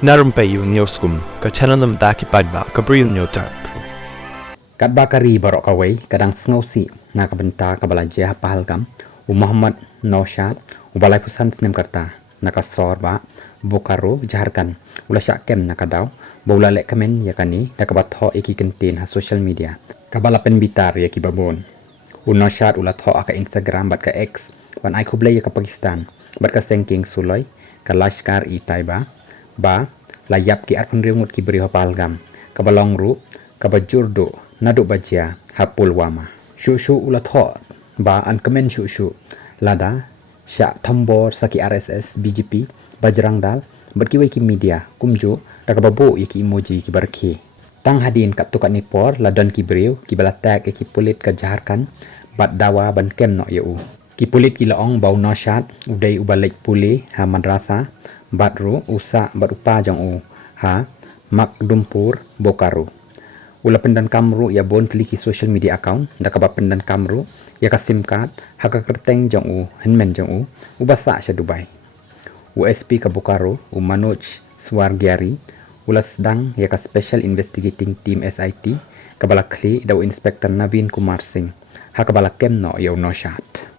Na Rympei U ka channel nabynta ki paidbah ka Bri U Hynñiewtrep. Kat bakari baroh kawai kadang sengausi na kabenta kabalajah pahalgam Muhammad Shah balai pusan senem karta nakasor ba bokaro jaharkan ula syakem nakadaw baula lek kamen yakani dakabatho iki kentin ha social media kabala penbitar yaki babon Shah ula tho aka Instagram bat ka X ban ai Khublei ka Pakistan bat ka sengking suloi ka lashkar I taiba ba layap ki arpun riungut ki beri pahalgam kabalong ru kabajurdo naduk bajia hapul wama shu ula tho ba an komen shu lada Shah thombor saki RSS BJP bajrang dal berkiwai ki media kumjo dakababu yaki emoji ki barki tang hadin kat tukat nipor ladan ki briew ki balatak ki pulit ka jaharkan bat dawa ban kem no yau ki pulit ki laong bau no shat udai ubalik puli ha madrasa bat ru usa bat upa jong u ha mak dumpur bokaru ula pendan kamru ya bon kliki social media account dakaba pendan kamru ya ka sim card haka kyrteng jong u henmen jong u ubasa sha Dubai USP ka Bokaro Manoj Swargyari ula sedang ya ka special investigating team SIT kabala kli daw inspector Navin Kumar Singh haka bala kemno yaw no shat